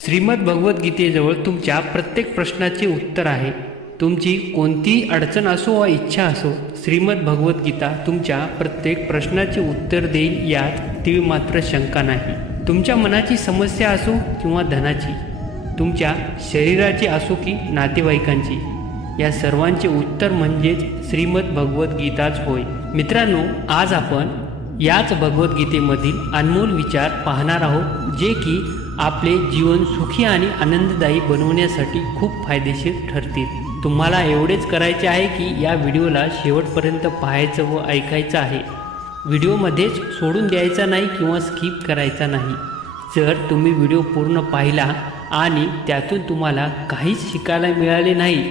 श्रीमद भगवद्गीतेजवळ तुमच्या प्रत्येक प्रश्नाचे उत्तर आहे. तुमची कोणतीही अडचण असो वा इच्छा असो, श्रीमद भगवद्गीता तुमच्या प्रत्येक प्रश्नाचे उत्तर देईल यात तीळ मात्र शंका नाही. तुमच्या मनाची समस्या असो किंवा धनाची, तुमच्या शरीराची असो की नातेवाईकांची, या सर्वांचे उत्तर म्हणजेच श्रीमद भगवद्गीताच होय. मित्रांनो, आज आपण याच भगवद्गीतेमधील अनमोल विचार पाहणार आहोत, जे की आपले जीवन सुखी आणि आनंददायी बनवण्यासाठी खूप फायदेशीर ठरतील. तुम्हाला एवढेच करायचे आहे की या व्हिडिओला शेवटपर्यंत पाहायचं व ऐकायचं आहे. व्हिडिओमध्येच सोडून द्यायचा नाही किंवा स्किप करायचा नाही. जर तुम्ही व्हिडिओ पूर्ण पाहिला आणि त्यातून तुम्हाला काहीच शिकायला मिळाले नाही,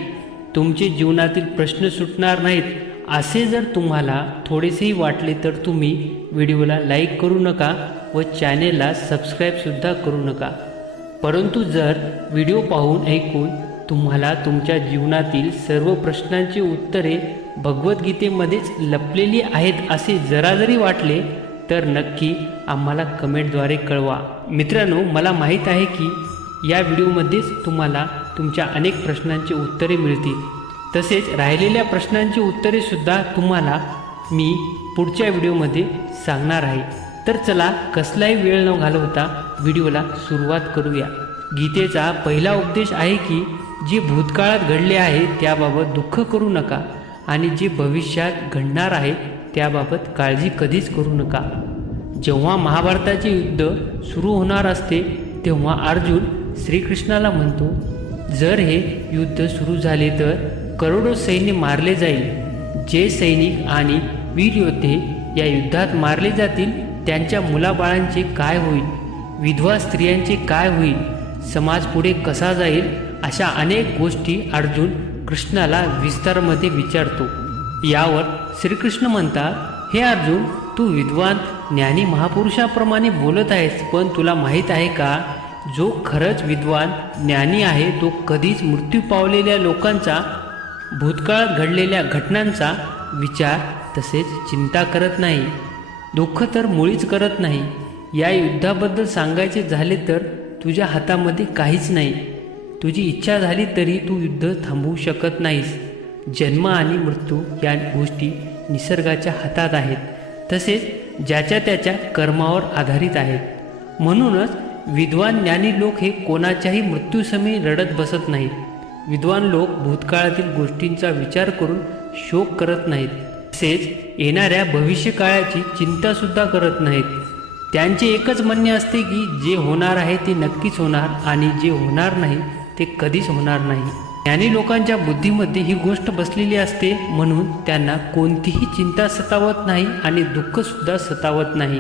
तुमचे जीवनातील प्रश्न सुटणार नाहीत असे जर तुम्हाला थोडेसेही वाटले, तर तुम्ही व्हिडिओला लाईक करू नका व चॅनेलला सबस्क्राईबसुद्धा करू नका. परंतु जर व्हिडिओ पाहून ऐकून तुम्हाला तुमच्या जीवनातील सर्व प्रश्नांची उत्तरे भगवद्गीतेमध्येच लपलेली आहेत असे जरा जरी वाटले, तर नक्की आम्हाला कमेंटद्वारे कळवा. मित्रांनो, मला माहीत आहे की या व्हिडिओमध्येच तुम्हाला तुमच्या अनेक प्रश्नांची उत्तरे मिळतील. तसेच राहिलेल्या प्रश्नांची उत्तरेसुद्धा तुम्हाला मी पुढच्या व्हिडिओमध्ये सांगणार आहे. तर चला, कसलाही वेळ न घालवता व्हिडिओला सुरुवात करूया. गीतेचा पहिला उपदेश आहे की जे भूतकाळात घडले आहे त्याबाबत दुःख करू नका आणि जे भविष्यात घडणार आहे त्याबाबत काळजी कधीच करू नका. जेव्हा महाभारताचे युद्ध सुरू होणार असते तेव्हा अर्जुन श्रीकृष्णाला म्हणतो, जर हे युद्ध सुरू झाले तर करोडो सैन्य मारले जाईल. जे सैनिक आणि वीर योद्धे या युद्धात मारले जातील त्यांच्या मुलाबाळांचे काय होईल, विधवा स्त्रियांचे काय होईल, समाज पुढे कसा जाईल, अशा अनेक गोष्टी अर्जुन कृष्णाला विस्तारामध्ये विचारतो. यावर श्रीकृष्ण म्हणतात, हे अर्जुन, तू विद्वान ज्ञानी महापुरुषाप्रमाणे बोलत आहेस, पण तुला माहीत आहे का, जो खरंच विद्वान ज्ञानी आहे तो कधीच मृत्यू पावलेल्या लोकांचा, भूतकाळात घडलेल्या घटनांचा विचार तसेच चिंता करत नाही, दुःख तर मुळीच करत नाही. या युद्धाबद्दल सांगायचे झाले तर तुझ्या हातामध्ये काहीच नाही. तुझी इच्छा झाली तरी तू युद्ध थांबवू शकत नाहीस. जन्म आणि मृत्यू या गोष्टी निसर्गाच्या हातात आहेत, तसेच ज्याच्या त्याच्या कर्मावर आधारित आहेत. म्हणूनच विद्वान ज्ञानी लोक हे कोणाच्याही मृत्यूसमयी रडत बसत नाहीत. विद्वान लोक भूतकाळातील गोष्टींचा विचार करून शोक करत नाहीत, तसेच येणाऱ्या भविष्यकाळाची चिंतासुद्धा करत नाहीत. त्यांचे एकच म्हणणे असते की जे होणार आहे ते नक्कीच होणार आणि जे होणार नाही ते कधीच होणार नाही. ज्ञानी लोकांच्या बुद्धीमध्ये ही गोष्ट बसलेली असते, म्हणून त्यांना कोणतीही चिंता सतावत नाही आणि दुःखसुद्धा सतावत नाही.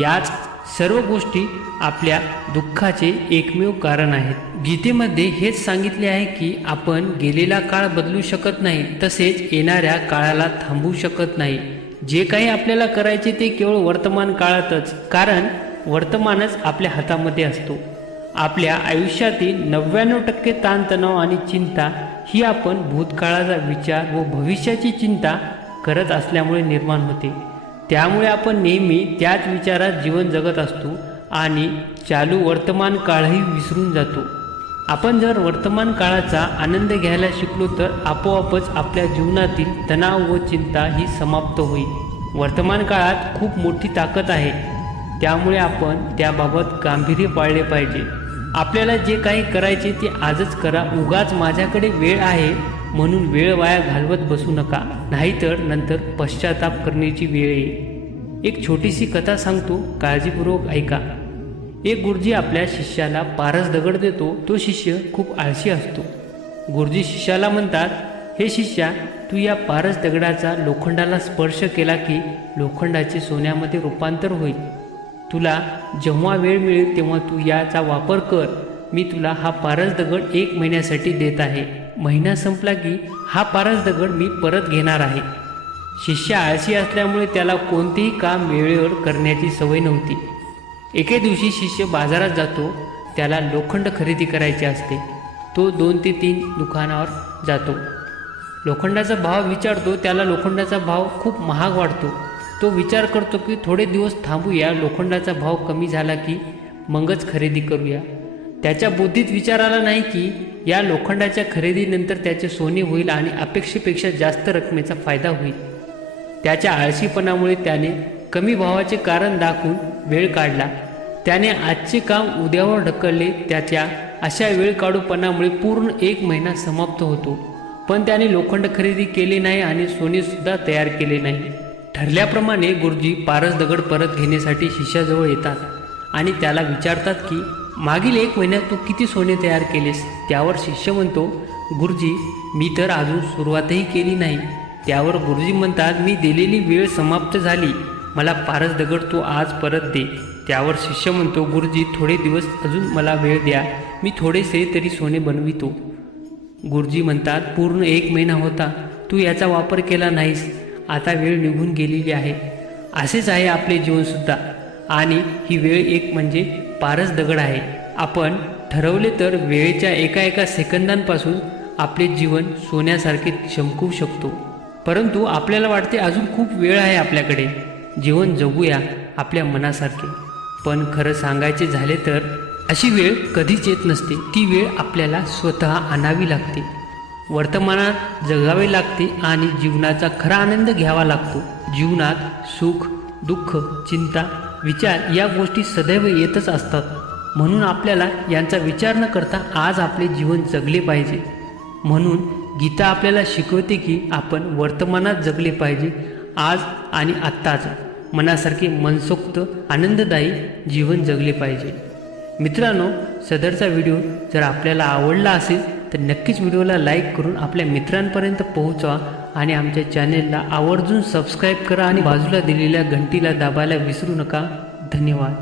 याच सर्व गोष्टी आपल्या दुःखाचे एकमेव कारण आहेत. गीतेमध्ये हेच सांगितले आहे की आपण गेलेला काळ बदलू शकत नाही, तसेच येणाऱ्या काळाला थांबवू शकत नाही. जे काही आपल्याला करायचे ते केवळ वर्तमान काळातच, कारण वर्तमानच आपल्या हातामध्ये असतो. आपल्या आयुष्यातील 99% ताणतणाव आणि चिंता ही आपण भूतकाळाचा विचार व भविष्याची चिंता करत असल्यामुळे निर्माण होते. त्यामुळे आपण नेहमी त्याच विचारात जीवन जगत असतो आणि चालू वर्तमान काळही विसरून जातो. आपण जर वर्तमान काळाचा आनंद घ्यायला शिकलो तर आपोआपच आपल्या जीवनातील तणाव व चिंता ही समाप्त होईल. वर्तमान काळात खूप मोठी ताकद आहे, त्यामुळे आपण त्याबाबत गांभीर्य पाळले पाहिजे. आपल्याला जे काही करायचे ते आजच करा. उगाच माझ्याकडे वेळ आहे म्हणून वेळ वाया घालवत बसू नका, नाहीतर नंतर पश्चाताप करण्याची वेळ येईल. एक छोटीशी कथा सांगतो, काळजीपूर्वक ऐका. एक गुरुजी आपल्या शिष्याला पारस दगड देतो. तो शिष्य खूप आळशी असतो. गुरुजी शिष्याला म्हणतात, हे शिष्या, तू या पारस दगडाचा लोखंडाला स्पर्श केला की लोखंडाचे सोन्यामध्ये रूपांतर होईल. तुला जेव्हा वेळ मिळेल तेव्हा तू याचा वापर कर. मी तुला हा पारस दगड 1 महिन्यासाठी देत आहे. महिना संपला की हा पारस दगड मी परत घेणार आहे. शिष्य आळशी असल्यामुळे त्याला कोणतेही काम वेळेवर करण्याची सवय नव्हती. एके दिवशी शिष्य बाजारात जातो. त्याला लोखंड खरेदी करायचे असते. तो 2 ते 3 दुकानावर जातो. लोखंडाचा भाव विचारतो. त्याला लोखंडाचा भाव खूप महाग वाटतो. तो विचार करतो की थोडे दिवस थांबूया, लोखंडाचा भाव कमी झाला की मगच खरेदी करूया. त्याच्या बुद्धीत विचार आला नाही की या लोखंडाच्या खरेदीनंतर त्याचे सोने होईल आणि अपेक्षेपेक्षा जास्त रकमेचा फायदा होईल. त्याच्या आळशीपणामुळे त्याने कमी भावाचे कारण दाखवून वेळ काढला. त्याने आजचे काम उद्यावर ढकलले. त्याच्या अशा वेळ काढूपणामुळे पूर्ण 1 महिना समाप्त होतो. पण त्याने लोखंड खरेदी केले नाही आणि सोनेसुद्धा तयार केले नाही. ठरल्याप्रमाणे गुरुजी पारस दगड परत घेण्यासाठी शिष्याजवळ येतात आणि त्याला विचारतात की मागील 1 महिन्यात तू किती सोने तयार केलेस. त्यावर शिष्य म्हणतो, गुरुजी मी तर अजून सुरुवातही केली नाही. त्यावर गुरुजी म्हणतात, मी दिलेली वेळ समाप्त झाली. मला पारस दगड तू आज परत दे. त्यावर शिष्य म्हणतो, गुरुजी थोडे दिवस अजून मला वेळ द्या. मी थोडेसे तरी सोने बनवितो. गुरुजी म्हणतात, पूर्ण 1 महिना होता. तू याचा वापर केला नाहीस. आता वेळ निघून गेलेली आहे. असेच आहे आपले जीवनसुद्धा. आणि ही वेळ एक म्हणजे पारस दगड आहे. आपण ठरवले तर वेळेच्या एका सेकंदांपासून आपले जीवन सोन्यासारखे चमकवू शकतो. परंतु आपल्याला वाटते अजून खूप वेळ आहे आपल्याकडे. जीवन जगूया आपल्या मनासारखे. पण खरं सांगायचे झाले तर अशी वेळ कधीच येत नसते. ती वेळ आपल्याला स्वतः आणावी लागते. वर्तमानात जगावे लागते आणि जीवनाचा खरा आनंद घ्यावा लागतो. जीवनात सुख, दुःख, चिंता, विचार या गोष्टी सदैव येतच असतात. म्हणून आपल्याला यांचा विचार न करता आज आपले जीवन जगले पाहिजे. म्हणून गीता आपल्याला शिकवते की आपण वर्तमानात जगले पाहिजे. आज आणि आत्ताच मनासारखे मनसोक्त आनंददायी जीवन जगले पाहिजे. मित्रांनो, सदरचा व्हिडिओ जर आपल्याला आवडला असेल तर नक्कीच व्हिडिओला लाईक करून आपल्या मित्रांपर्यंत पोहोचवा आणि आमच्या चॅनेलला आवर्जून सबस्क्राईब करा आणि बाजूला दिलेल्या घंटीला दाबायला विसरू नका. धन्यवाद.